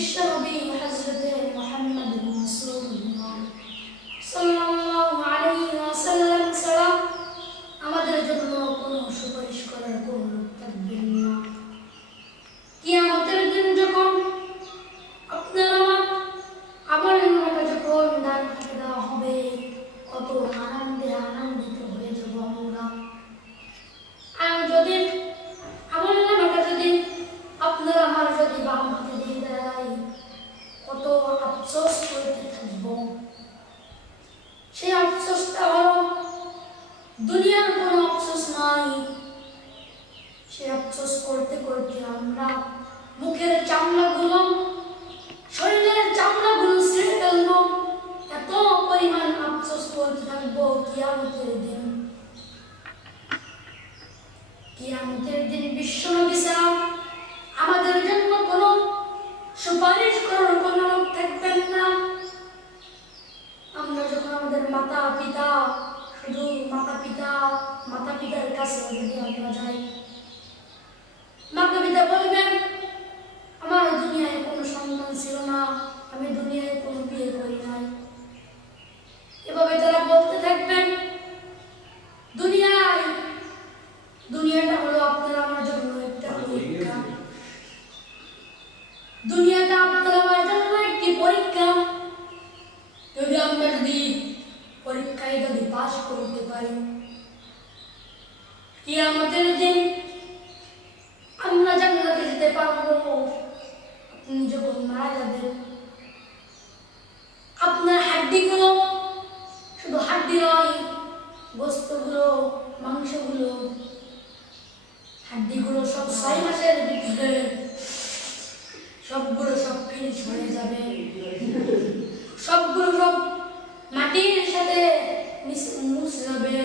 বিশ্বনবী হযরত মুহাম্মদ রাসূলুল্লাহ সাল্লাল্লাহু আলাইহি ওয়াসাল্লাম ছাড়া আমাদের জন্য কোনো সুপারিশ করার কোনো লোক থাকবেন না। কিয়ামতের দিন যখন আপনার আমার আমলনামাটা যখন ডান হাতে দেওয়া হবে, কত আনন্দে আনন্দিত হয়ে যাব আমরা। আর যদি আমলনামাটা যদি আপনার আমার যদি বাম হাতে দিয়ে দেয়, কত আফসোস করতে থাকব। সেই আফসোসটা হলো দুনিয়ার কোনো আফসোস নাই। সে আফসোস করতে করতে আমরা মুখের চামড়াগুলো, শরীরের চামড়াগুলো ছিঁড়ে ফেলবো। এত পরিমাণ আফসোস করতে থাকবো কিয়ামতের দিন। কিয়ামতের দিন বিশ্বনবী ছাড়া আমাদের জন্য কোনো সুপারিশ করার কোনো লোক থাকবেন না। আমরা যখন আমাদের মাতা পিতার কাছে যদি আমরা যাই, মাতা পিতা বলবেন আমার দুনিয়ায় কোনো সন্তান ছিল না, আমি দুনিয়ায় কোনো বিয়ে করি নাই। এভাবে তারা বলতে থাকবেন। দুনিয়াটা হলো আপনার আমার জন্য একটা পরীক্ষা। দুনিয়াটা আপনার আমার জন্য একটি পরীক্ষা। যদি আমরা পরীক্ষায় পাস করতে পারি, কিয়ামতের দিন আমরা জান্নাতে যেতে পারবো। আপনি যখন মারা যাবেন, আপনার হাড্ডিগুলো, শুধু হাড্ডি নয়, গোস্তগুলো, মাংসগুলো, হাড্ডিগুলো সব 6 মাসের ভিতরে সবগুলো সব ফিনিশ হয়ে যাবে। সবগুলো সব মাটির সাথে মিশে যাবে।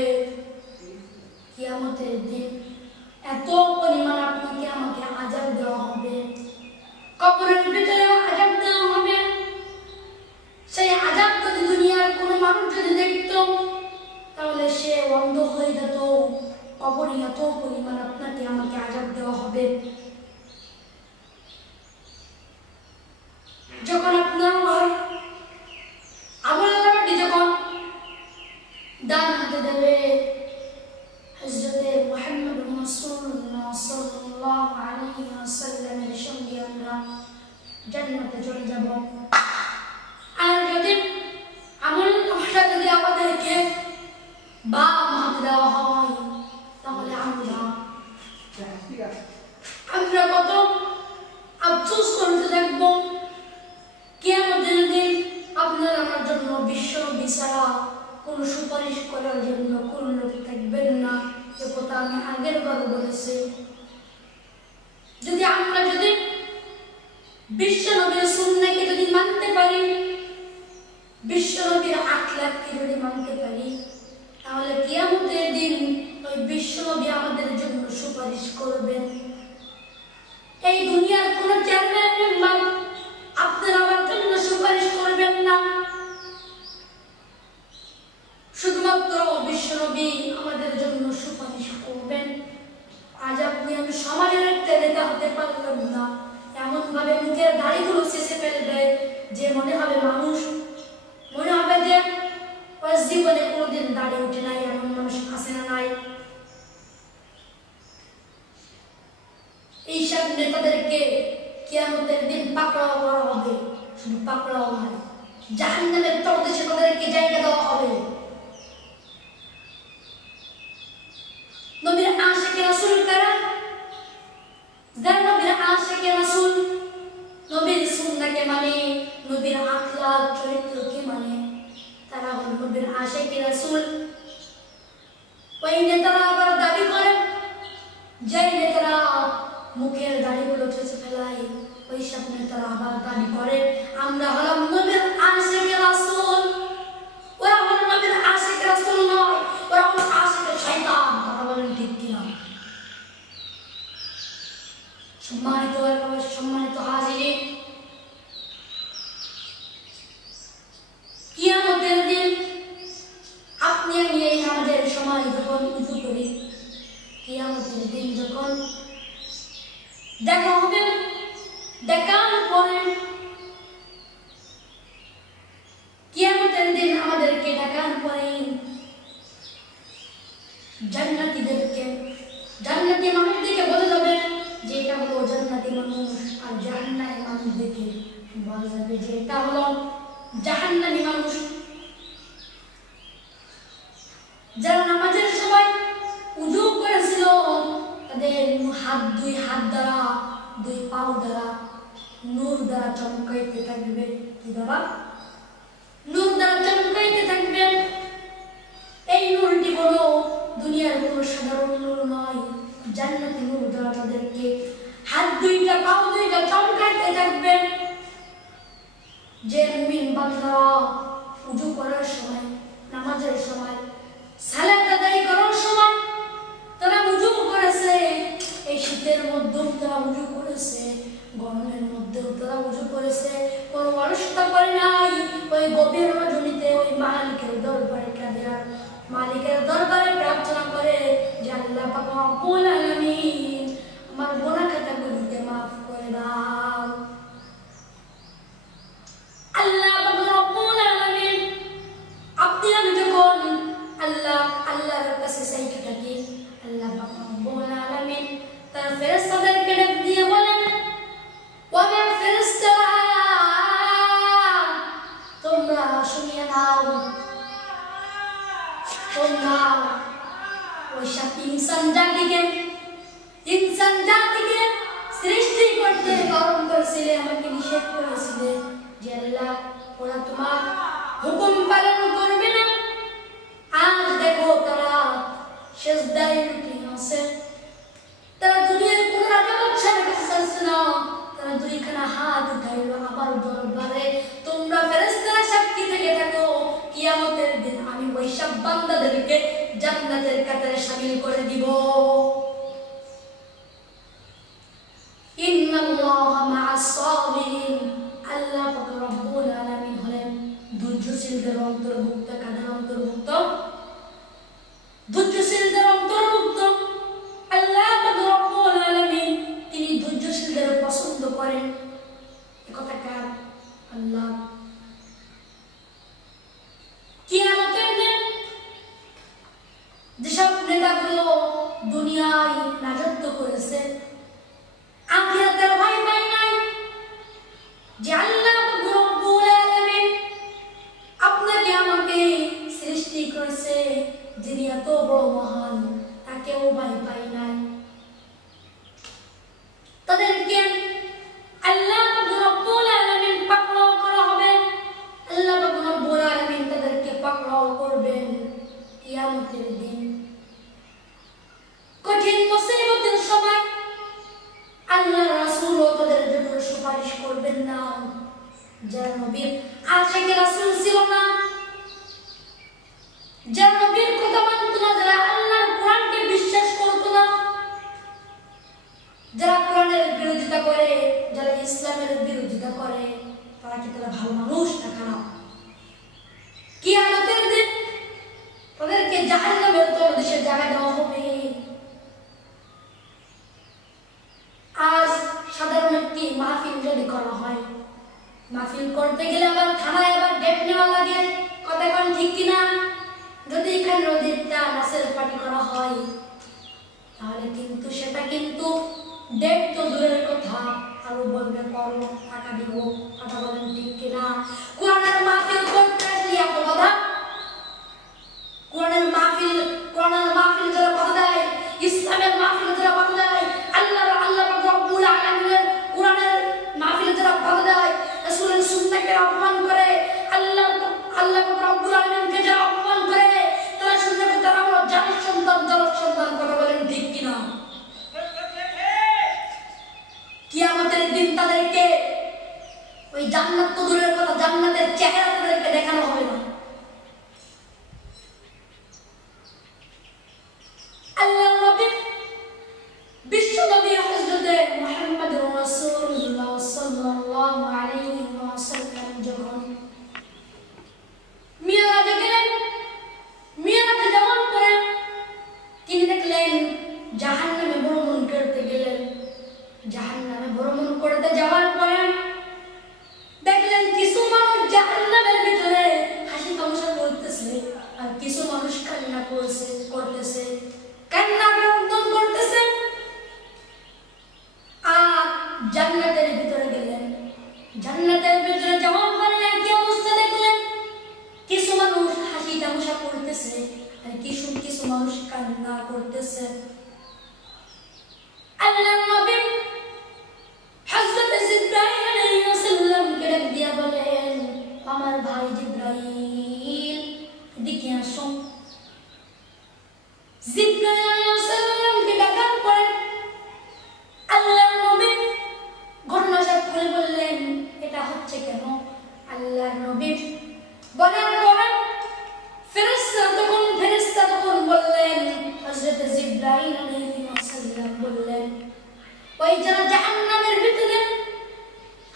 কিয়ামতের দিন এত পরিমাণ আপনাকে আমাকে আযাব দেওয়া হবে, কবরের ভিতরে আযাব দেওয়া হবে। সেই আযাব যদি দুনিয়ার কোনো মানুষ যদি দেখত, তাহলে সে অন্ধ হয়ে যেত। কবরে এত পরিমাণ আপনাকে আমাকে আযাব দেওয়া হবে। যখন আপনার আমলনামাটি যখন ডান হাতে দেবে, হযরত মুহাম্মদ রাসূলুল্লাহ সাল্লাল্লাহু আলাইহি ওয়াসাল্লামের সঙ্গে আমরা জান্নাতে চলে যাব। আর যদি আমলনামাটা যদি আমাদেরকে বাম হাতে দেওয়া হয়, তাহলে আমরা কত আফসোস করতে থাকবো। কিয়ামতের দিন আপনার আমার জন্য বিশ্বনবী ছাড়া কোনো সুপারিশ করার জন্য কোনো লোক থাকবেন না। এ কথা আমি আগের বার বলেছি। আমরা যদি বিশ্বনবীর সুন্নাহকে যদি মানতে পারি, বিশ্বনবীর আখলাককে যদি মানতে পারি, তাহলে কিয়ামতের দিন ওই বিশ্বনবী আমাদের জন্য সুপারিশ করবেন। এই দুনিয়ার কোন চেয়ারম্যান মেম্বার আপনার আমার জন্য সুপারিশ করবেন না। শুধুমাত্র বিশ্বনবী আমাদের জন্য সুপারিশ করবেন। আজ আপনি আমি সমাজের একটা নেতা হতে পারলাম না, এমন ভাবে মুখের দাড়িগুলো শেষে ফেলবে যে মনে হবে যে ওর জীবনে কোনোদিন দাড়ি উঠে নাই। এমন মানুষ আছে না নাই? এইসব নেতাদেরকে কিয়ামতের দিন পাকড়াও করা হবে। শুধু পাকড়াও নয়, জাহান্নামের তলদেশে তাদেরকে জায়গা দেওয়া হবে। নবীর আশিক রাসূল কারা? যারা নবীর আশিক রাসূল, নবীর সুন্নাহকে মানে, নবীর আখলাক চরিত্রকে মানে, তারা হল নবীর আশিক রাসূল। ওই নেতারা আবার দাবি করে, যে নেতারা মুখের দাড়িগুলো ছেঁচে ফেলায়, ওই সব নেতারা আবার দাবি করে আমরা হলাম নবীর আশিক রাসূল। ওরা হল নবীর আশিক রাসূল নয়, ওরা হল আশিক শয়তান। কথা বলেন ঠিক কিনা? সম্মানিত হাজিরিন, কিয়ামতের দিন আপনি আমি এই নামাজের সময় যখন উযু করি, কিয়ামতের দিন যখন দেখা হবে, দেখার পরে কিয়ামতের দিন আমাদেরকে ডাকার পরে জান্নাতি মানুষদেরকে বলে যাবে যে এটা হলো জান্নাতি মানুষ, আর জাহান্নামী মানুষদেরকে বলা যাবে যে এটা হলো জাহান্নামী মানুষ। যারা নামাজের সময় উযু করেছিল তাদের দুই হাত দ্বারা, দুই পাও দ্বারা নূর দ্বারা চমকাইতে থাকবে। কি দ্বারা? নূর দ্বারা চমকাইতে থাকবে। এই নূরটি হলো দুনিয়ার কোনো সাধারণ নূর নয়, জান্নাতি নূর দ্বারা তাদেরকে হাত দুইটা পাও দুইটা চমকাইতে থাকবে। যে মুমিন বান্দারা উযু করার সময়, নামাজের সময়, সালাত আদায় করার সময় তারা উযু করেছে, এই শীতের মধ্যেও তারা উযু করেছে, গরমের মধ্যেও তারা উযু করেছে, কোনো অলসতা করে নাই, ওই গভীর রজনীতে ওই মালিকের দরবারে কাঁদে আর মালিকের দরবারে প্রার্থনা করে যে আল্লাহ পাক রব্বুল আলামিন আমার গুনাহ খাতাগুলোকে মাফ করে দাও। আল্লাহ পাক রব্বুল আলামিন আপনি আমি যখন আল্লাহর কাছে চাইতে থাকি, আল্লাহ পাক রব্বুল আলামিন তার ফেরেশতাদেরকে ডাক দিয়ে বলেন, ওয়া ফেরেশতারা তোমরা শুনিয়ে নাও, তোমরা ওই সব ইনসান জাতিকে সৃষ্টি করতে বারণ করেছিলে, আমাকে নিষেধ করেছিলে যে আল্লাহ ওরা তোমার হুকুম পালন করবে না। আজ দেখো তারা সেজদায় লুটিয়ে আছে, তারা দুনিয়ার কোনো রাজাবাদ ছাড়া করছে না, তারা দুইখানা হাত উঠাইল আমার দরবারে। তোমরা ফেরেশতারা সাক্ষী থেকে থাকো, কিয়ামতের দিন আমি ওই সব বান্দাদেরকে জান্নাতের কাতারে শামিল করে দিব। ইন্নাল্লাহা মা'আস সাবিরিন, আল্লাহ পাক রব্বুল আলামিন হলেন ধৈর্যশীলদের অন্তর্ভুক্ত। কাদের অন্তর্ভুক্ত? ধৈর্যশীলদের অন্তর্ভুক্ত। আল্লাহ পাক রব্বুল আলামিন তিনি ধৈর্যশীলদের পছন্দ করেন। একথা কার? আল্লাহ। কিয়ামতের দিন যেসব নেতাগুলো দুনিয়ায় রাজত্ব করেছে, আখিরাতের ভয় পায় নাই যে আল্লাহ রব্বুল আলামিন আপনাকে আমাকে সৃষ্টি করেছে, যিনি এত বড় মহান, তাকেও ভয় পায় নাই। তাদেরকে আল্লাহ রব্বুল আলামিন পাকড়াও করা হবে। আল্লাহ রব্বুল আলামিন তাদেরকে পাকড়াও করবেন কিয়ামতের দিন। কঠিন মুসিবতের সময় আল্লাহ রাসূল তাদের জন্য সুপারিশ করবেন না। যারা নবীর আশিক রাসূল ছিল না, যারা নবীর কথা মানত না, যারা আল্লাহর কোরআনকে বিশ্বাস করত না, যারা কোরআনের বিরোধিতা করে, যারা ইসলামের বিরোধিতা করে, তারা কি তারা ভালো মানুষ না খারাপ? কিয়ামতের দিন তাদেরকে জাহান্নামের তলদেশে জায়গা দেওয়া হবে। আজ সাধারণ একটি মাহফিল যদি করা হয়, মাহফিল করতে গেলে আবার থানায় আবার ডেট নেওয়া লাগে, কথা কোন ঠিক কিনা? যদি এখানে রোদিরটা নাচের পার্টি করা হয় তাহলে কিন্তু সেটা কিন্তু ডেট তো দূরের কথা, আরো বলবে করো টাকা দিব, কথা বলেন ঠিক কিনা? কোরআনের মাহফিল করতে আসলে অপবাদ। কোরআনের মাহফিল যারা কথা দেয়, ইসলামের মাহফিল যারা কথা দেয়, আল্লাহ রব্বুল আলামিনের কোরআনের মাহফিল যারা কথা দেয়, রাসূলের সুন্নাহকে অপমান করে, আল্লাহ রব্বুল আলামিনকে যারা অপমান করে, তারা শুনলে তারা হলো জালের সন্তান, কথা বলেন ঠিক কিনা? কিয়ামতের দিন তাদেরকে ওই জান্নাত তো দূরের কথা, জান্নাতের চেহারা তাদেরকে দেখানো হবে না। আল্লাহর নবী বিশ্ব নবী হযরত মুহাম্মদুর রাসূলুল্লাহ সাল্লাল্লাহু আলাইহি ওয়াসাল্লাম যখন মিরাজে গেলেন, মিরাজে যাওয়ার পরে তিনি দেখলেন জাহান্নামে ভ্রমণ করতে গেলেন। জাহান্নামে ভ্রমণ করতে যাওয়ার পরে দেখলেন কিছু মানুষ জাহান্নামের ভিতরে হাসি জান্নাতের ভিতরে যাওয়ার পরে একই অবস্থা দেখলেন, কিছু মানুষ হাসি তামাশা করতেছে আর কিছু কিছু মানুষ কান্না করতেছে। আল্লাহর নবী হযরত জিবরাইল আলাইহিস সালামকে ডাক দিয়া বলেন, আমার ভাই জিবরাইল এদিকে আসো। জিবরাইল আলাইহিস সালামকে ডাকার পরে আল্লাহর নবী ঘটনাটা খুলে বললেন, এটা হচ্ছে কেন? আল্লাহর নবী বলার পরে ফেরেশতা তখন বললেন, হযরত জিবরাইল আলাইহিস সালাম বললেন, ওই যারা জাহান্নামের ভিতরে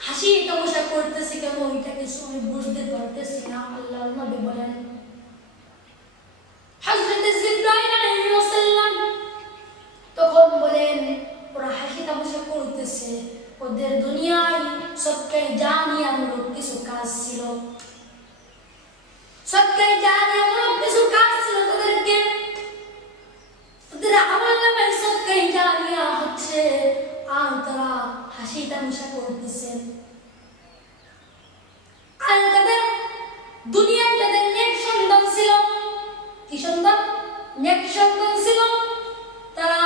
হাসি তামাশা করতেছে কেন ওইটা কিছু আমি বুঝতে পারতেছি না। আল্লাহর নবী বলেন, হযরত জিবরাইল আলাইহিস সালাম তখন বলেন, ওরা হাসি তামাশা করতেছে, ওদের দুনিয়ায় সৎকাই জানিয়ামূলক কিছু কাজ ছিল, সৎকাই জানিয়ামূলক কিছু কাজ ছিল তাদেরকে, তাদের আমলনামায় সৎকাই জানিয়া হচ্ছে আর তারা হাসি তামাশা করতেছে। আর তাদের দুনিয়ায় তাদের নেক সন্তান ছিল, কি সন্তান? নেক সন্তান ছিল। তারা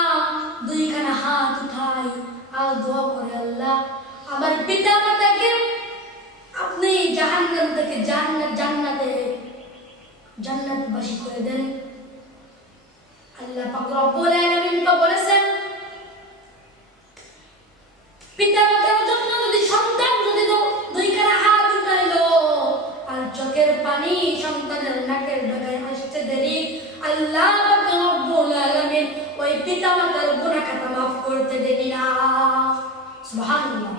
দুইখানা হাত উঠায় আর দোয়া করে, আল্লাহ আমার পিতা মাতাকে আপনি জাহান্নাম থেকে জান্নাতবাসী করে দেন। আল্লাহ পাক রব্বুল আলামিন তো বলেছেন, পিতা মাতার জন্য যদি সন্তান যদি দুইখানা হাত উঠাইলো আর চোখের পানি সন্তানের নাকের ডগায় আসতে দেরি, আল্লাহ পাক রব্বুল আলামিন ওই পিতা মাতার গুনাহ খাতা মাফ করতে দেরি না। সুবহানাল্লাহ।